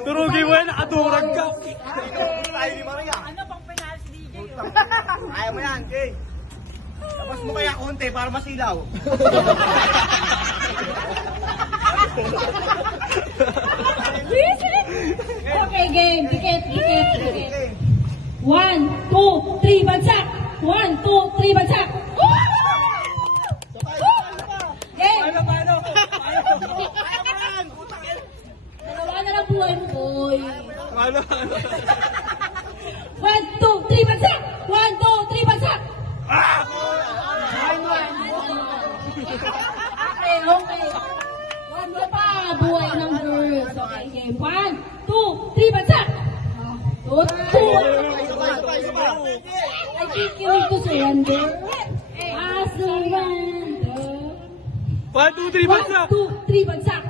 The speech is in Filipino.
Turugi mo yan, nakadurag ka. Tayo ni Maria. Ano pang penalty DJ yun? Ayaw mo yan, Jay. Tapos mo kaya konti para masilaw. Okay, game. Dikit. 1, 2, 3, bagsak! 1, 2, 3, bagsak! Game! Paano? Dalawa na lang buhay mo, boy. Ano? 1, 2, 3, bagsak! 1, 2, 3, bagsak! Okay. Wala pa, buhay ng girls. Okay, game. 1, 2, 3, bagsak! 2, I think you need to surrender. Surrender. 1, 2, 3, bagsak! 1, 2, 3, bagsak!